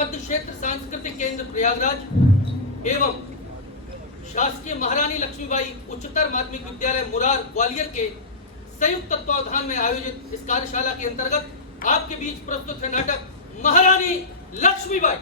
मध्य क्षेत्र सांस्कृतिक केंद्र प्रयागराज एवं शासकीय महारानी लक्ष्मीबाई उच्चतर माध्यमिक विद्यालय मुरार ग्वालियर के संयुक्त तत्वावधान में आयोजित इस कार्यशाला के अंतर्गत आपके बीच प्रस्तुत है नाटक महारानी लक्ष्मीबाई।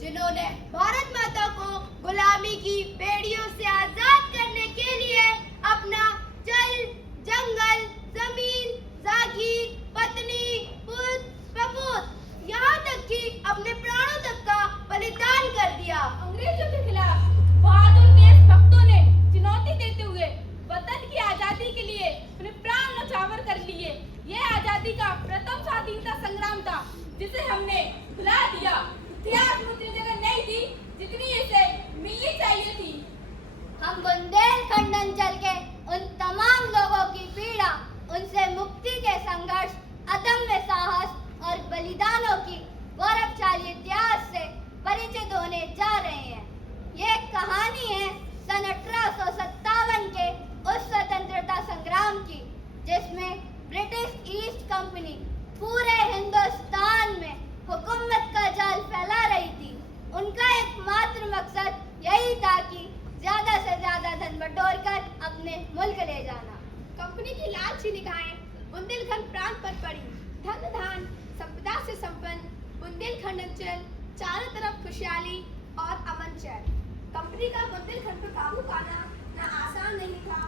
जिन्होंने भारत माता को गुलामी की बेड़ियों से आजाद करने के लिए अपना जल, जंगल, जमीन, जागीर, पत्नी, पुत्र, प्रपुत्र, यहाँ तक कि अपने प्राणों तक का बलिदान कर दिया। अंग्रेजों के खिलाफ बहादुर देशभक्तों ने चुनौती देते हुए वतन की आजादी के लिए अपने प्राण न्यौछावर कर लिए। यह आजादी का प्रथम स्वाधीनता संग्राम था जिसे हमने भुला दिया। इतिहास में उतनी जगह नहीं थी जितनी इसे मिलनी चाहिए थी। हम बुंदेलखंड अंचल के उन तमाम लोगों की पीड़ा, उनसे मुक्ति के संघर्ष, अदम्य साहस और बलिदानों की गौरवशाली इतिहास से परिचित होने जा रहे हैं। ये कहानी है सन 1857 के उस स्वतंत्रता संग्राम की जिसमें ब्रिटिश ईस्ट कंपनी पूरे हिंदुस्तान में हुकूमत का जाल फैला रही थी। उनका एकमात्र मकसद यही था कि ज्यादा से ज्यादा धन बटोरकर अपने मुल्क ले जाना। कंपनी की लालची निगाहें बुंदेलखंड प्रांत पर पड़ी। धन धान संपदा से संपन्न बुंदेलखंड अंचल चारों तरफ खुशहाली और अमन चैन। कंपनी का बुंदेलखंड पर काबू पाना न आसान नहीं था।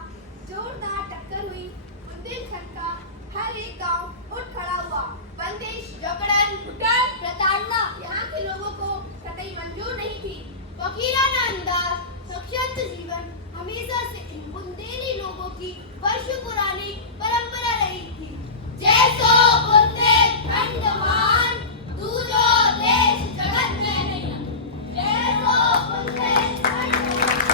जोरदार टक्कर हुई। बुंदेलखंड का हर एक गांव उठ खड़ा हुआ। बंदिश, जबरन, लुटन, प्रताड़ना यहाँ के लोगों को कतई मंजूर नहीं थी। फकीराना अंदाज, नक्शत जीवन हमेशा से इन बुंदेली लोगों की वर्षों पुरानी परंपरा रही थी। जैसो बुंदेलखंड महान, दूजो देश जगत में नहीं। जैसो बुंदेलखंड महान।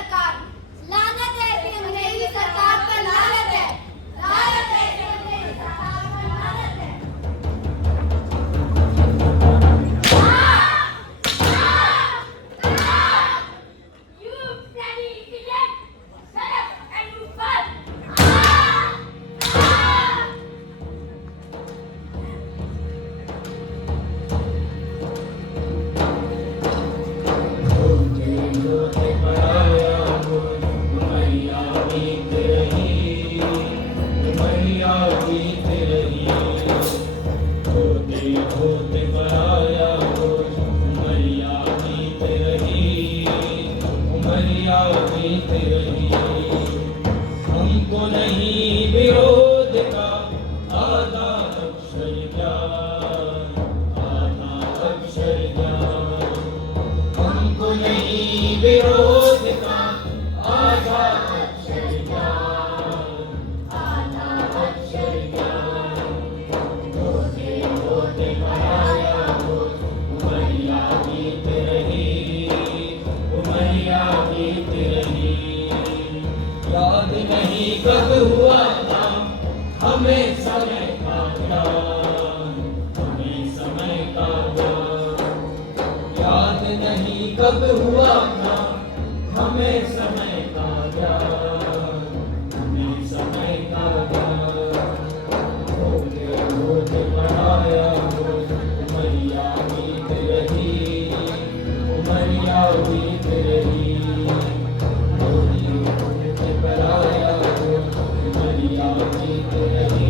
सरकार। लानत है कि अंग्रेजी सरकार पर लानत है। लानत है कि अंग्रेजी सरकार पर लानत है। You bloody idiot! Shut up and you fall! हमको नहीं विरोध का आधा अक्षर ज्ञान, आधा अक्षर ज्ञान। हमको नहीं विरोध का आधा अक्षर ज्ञान, आधा अक्षर ज्ञान। होते होते पराया हो उमरिया बीत रही, उमरिया बीत रही। याद नहीं कब हुआ था हमें समय का ज्ञान, हमें समय का ज्ञान। याद नहीं कब हुआ था हमें समय का ज्ञान, हमें समय का ज्ञान। होते होते पढ़ाया हो उमरिया बीत रही, उमरिया बीत रही। पराया हो उमरिया बीत रही।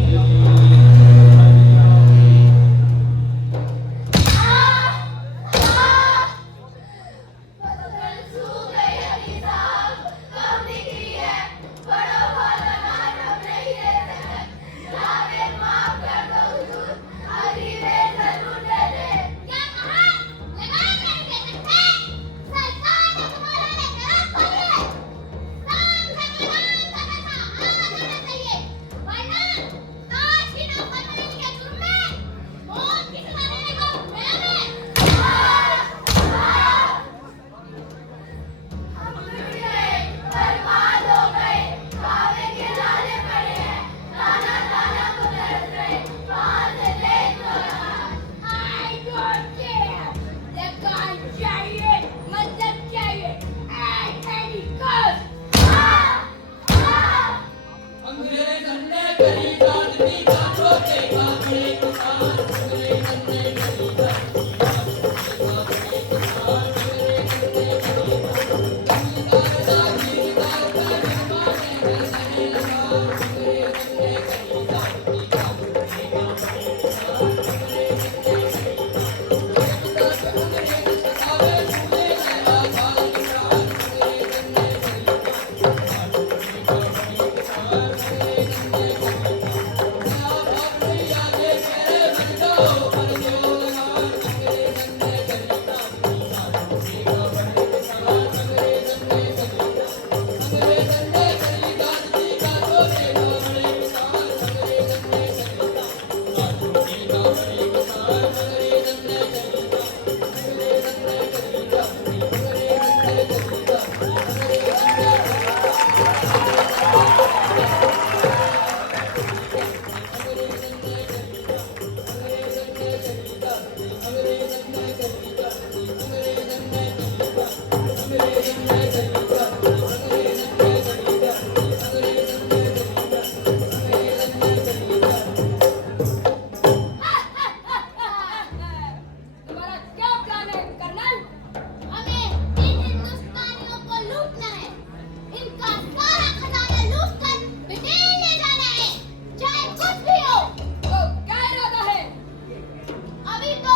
अभी तो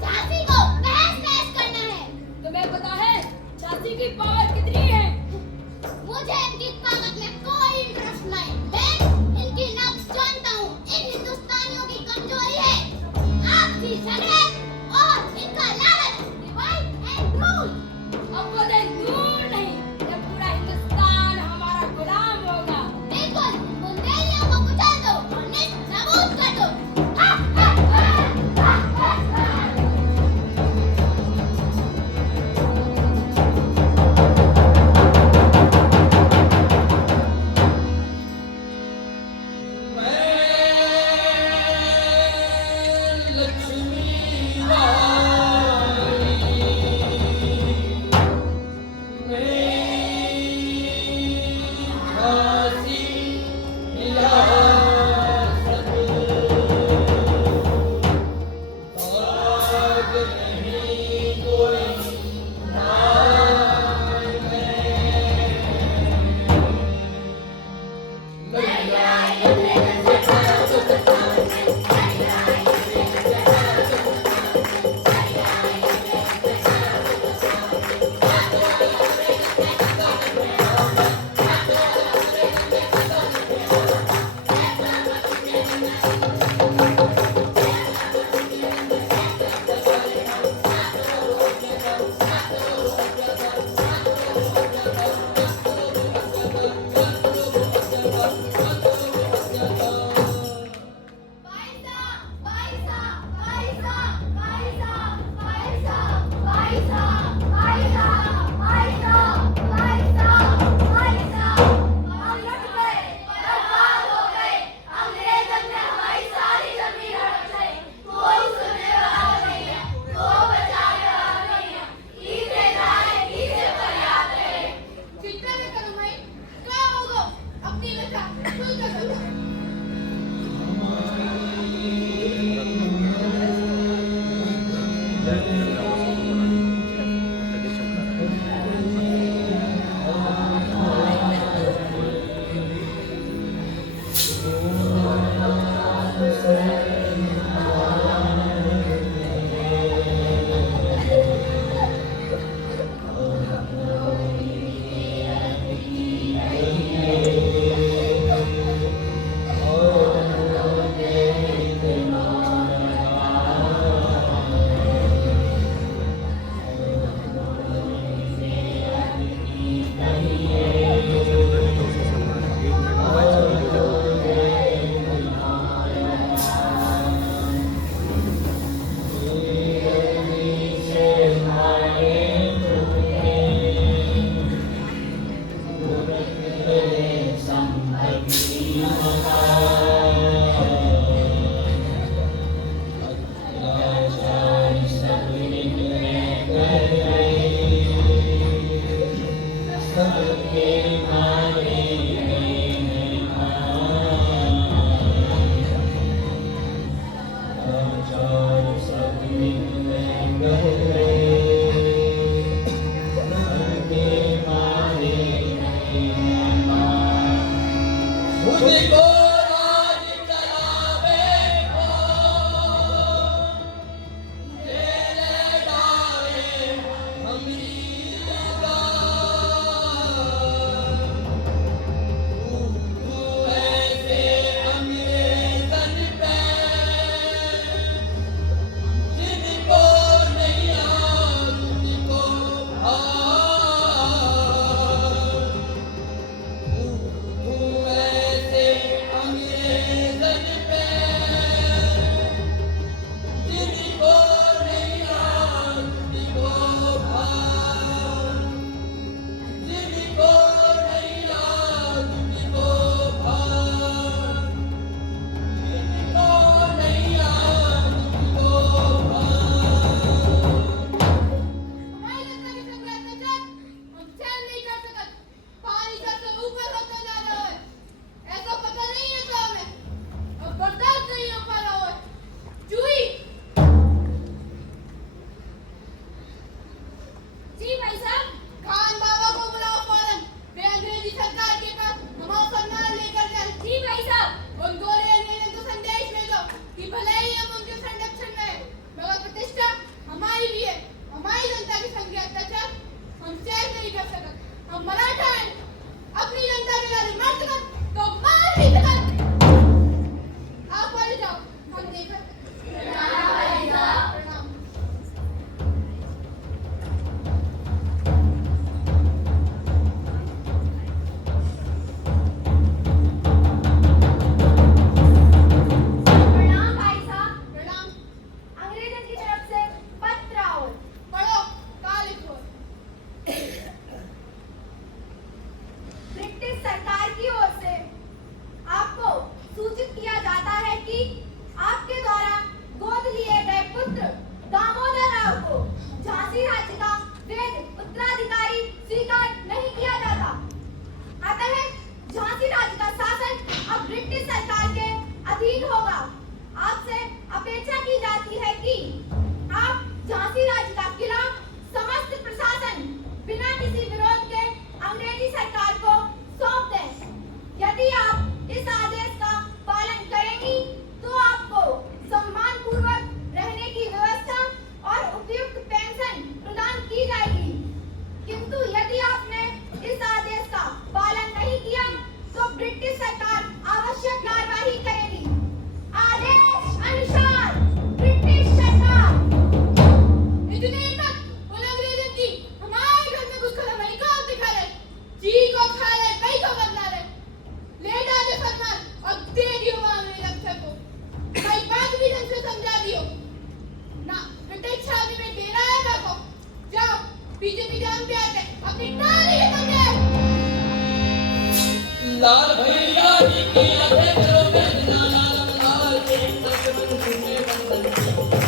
झांसी को भाई साहब, भाई साहब, भाई साहब, भाई साहब, भाई साहब, हम लुट गए, बर्बाद हो गए, अंग्रेजों ने हमारी सारी जमीन हड़प ली, कोई सुनने वाला नहीं है, कोई बचाने वाला नहीं है, ईदे जाए, ईदे फरियाद करे। चिंता न करो भाई, क्या होगा अपनी व्यथा खुलकर बताओ। मुझको राज चलावे कौन, तेरे डाले अमीरा। तू ऐसे अंग्रेजन पे जिनको नहीं तुझको ऐसे अंग्रेजन पे जिनको नहीं तुझको जिनको नहीं तुझको जिनको नहीं तुझको हमारी जनता के संग अत्याचार हम सहन नहीं कर सकते। पानी सबसे ऊपर होता जा रहा है, ऐसा पता नहीं है तो हमें अब बर्दाश्त नहीं हो पा रहा है। चूई जी भाई साहब, खान बाबा को बुलाओ फौरन, वे अंग्रेजी सरकार के पास हमारा सम्मान लेकर जाए। जी भाई साहब, उन गोरे अंग्रेजों को संदेश भेजो कि भले ही हम उनके संरक्षण में हैं, मगर प्रतिष्ठा हमारी भी है। हमारी जनता के संग अत्याचार हम सहन नहीं कर सकते। हम मराठा हैं, अपनी जनता के लिए मर सकते तो मार भी सकते। आप पढ़ जाओ, हम देख प्रणाम। प्रणाम भाई साहब, प्रणाम। अंग्रेजों की तरफ से पत्र आओ। पढ़ो, का लिखो। लाल भैया जी की आंखें करो बेजना लाल लाल के सब सुने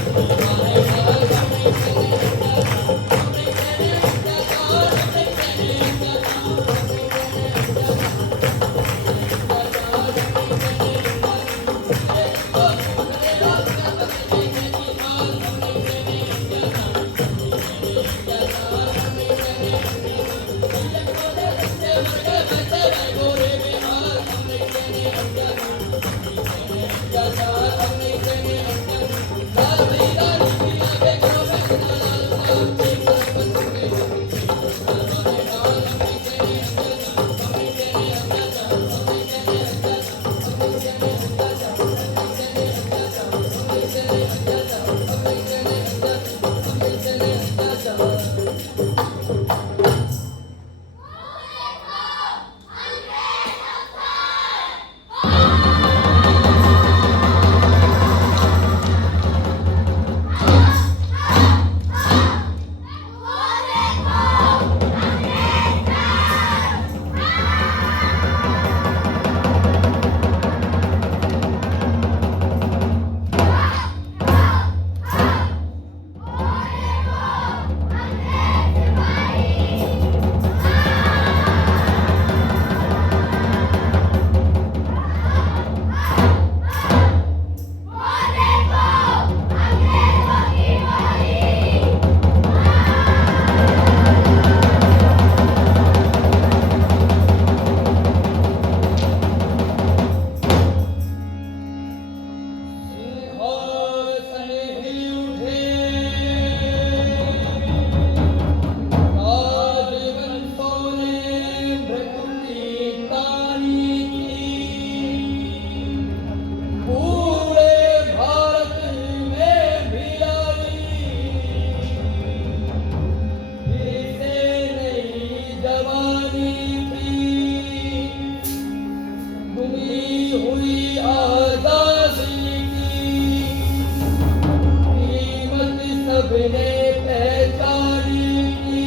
बंदन सबने पहचानी की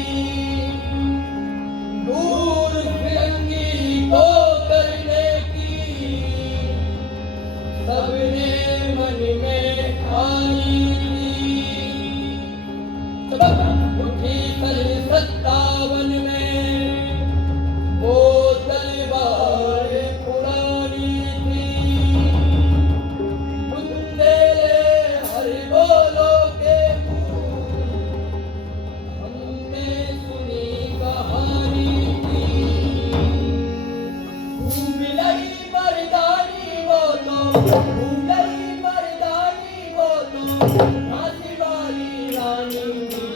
दूर फिरंगी को करने की सबने मन में ठानी उठी कल 57 में वो तलवार पुरानी थी बुंदेले हर बोलो के हमने सुनी कहानी थी भूमिलई मर्दानी वो तो झांसी वाली रानी थी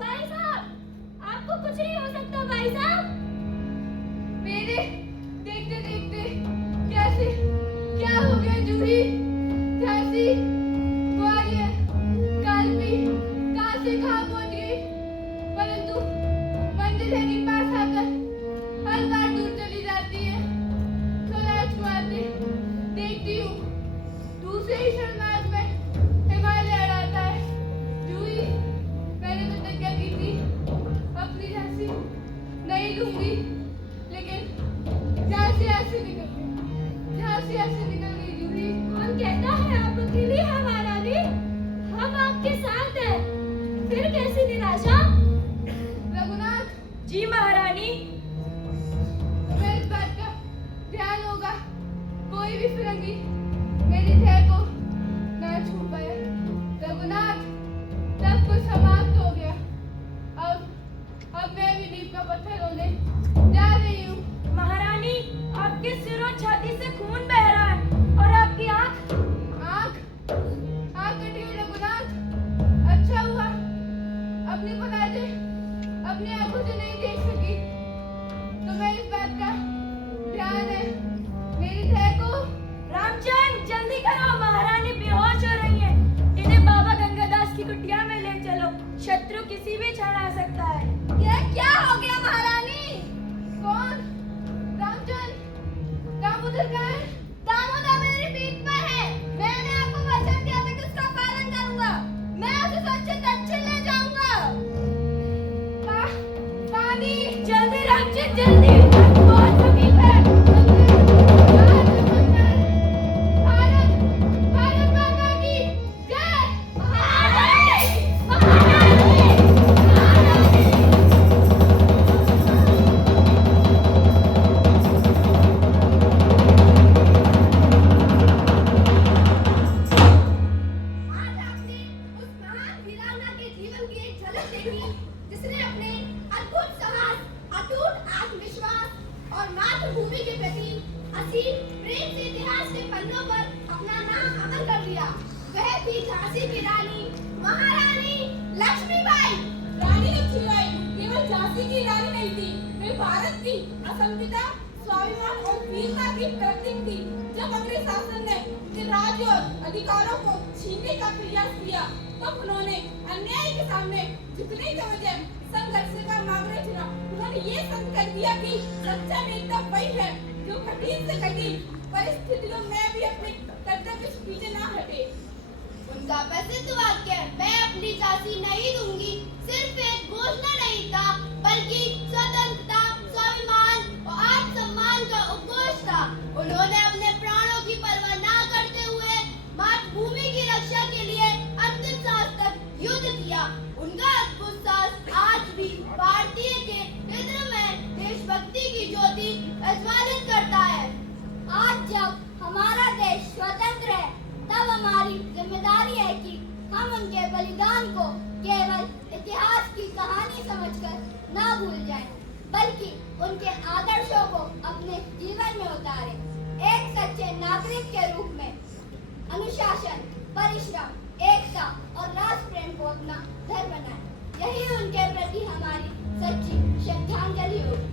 भाई साहब, आपको कुछ नहीं हो सकता भाई साहब। मेरे देखते देखते कैसे क्या हो गया जूही, झांसी, ग्वालियर, कालपी, कहाँ से कहाँ पहुँच गई, परंतु मंदिर है के पास आकर हर बार दूर चली जाती है। तो राजकुमार देखती हूँ दूसरे ही क्षण मार्ग में हिमालय अड़ाता है। जूही, मैंने तो तज्ञा की थी अपनी झांसी नहीं दूंगी, लेकिन झांसी ऐसे निकल गई, झांसी ऐसे निकल गई। जूही, कौन कहता है आप अकेली हैं महारानी? हम आपके साथ हैं, फिर कैसी निराशा? रघुनाथ जी महारानी, तुम्हें इस बात का ध्यान होगा, कोई भी फिरंगी मेरी ध्येय को ना छू पाया। रघुनाथ, सब कुछ समाप्त हो गया। अब मैं भी नींव का पत्थर होने जा रही हूँ। महारानी, आपके सिर और छाती से खून बह रहा है और आपकी आँख कटी हुई। रघुनाथ, अच्छा हुआ अपनी पराजय अपनी आंखों से नहीं देख सकी। तुम्हें इस बात का ध्यान है मेरी ध्येय को? रामचंद, जल्दी करो, महारानी बेहोश हो रही है। इन्हें बाबा गंगादास की कुटिया में ले चलो, शत्रु किसी भी क्षण आ सकता है। यह क्या हो गया महारानी? कौन? रामचंद, दामोदर कहाँ है? दामोदर मेरी पीठ पर है। मैंने आपको वचन दिया था कि उसका पालन करूंगा। मैं उसे सच्चे दक्षिण ले जाऊंगा। पानी, जल्दी रामचंद, जल्दी, बहुत समीप है। भारत माता की जय। महारानी, महारानी, महारानी। आज आपने उस महान वीरांगना के जीवन की एक झलक देखी, जिसने अपने अद्भुत साहस, अटूट आत्मविश्वास और मातृभूमि के प्रति असीम प्रेम से इतिहास के पन्नों पर अपना नाम अमर कर दिया। वह थी झांसी की रानी, महारानी लक्ष्मीबाई। रानी लक्ष्मीबाई केवल झांसी की रानी नहीं थी, वे भारत की असंविता, स्वाभिमान और वीरता की प्रतीक थी। जब अंग्रेज शासन ने उनके राज्य और अधिकारों को छीनने का प्रयास किया, तब उन्होंने अन्याय के सामने झुकने के बजाय संघर्ष का मार्ग चुना। उन्होंने ये संकल्प किया कि सच्चा नेता वही है जो कठिन से कठिन परिस्थितियों में भी अपने कर्तव्य से पीछे ना हटे। उनका प्रसिद्ध वाक्य मैं अपनी झांसी नहीं दूंगी सिर्फ एक घोषणा नहीं था, बल्कि स्वतंत्रता, स्वाभिमान और आत्मसम्मान का उद्घोष था। उन्होंने अपने प्राणों की परवाह न करते हुए मातृभूमि की रक्षा के लिए अंतिम सांस तक युद्ध किया। उनका अद्भुत साहस आज भी भारतीय के हृदय में देशभक्ति की ज्योति प्रज्वलित करता है। आज जब हमारा देश स्वतंत्र है, तब हमारी जिम्मेदारी है कि हम उनके बलिदान को केवल इतिहास की कहानी समझकर न भूल जाएं, बल्कि उनके आदर्शों को अपने जीवन में उतारें। एक सच्चे नागरिक के रूप में अनुशासन, परिश्रम, एकता और राष्ट्र प्रेम को अपना धर्म बनाएं। यही उनके प्रति हमारी सच्ची श्रद्धांजलि होगी।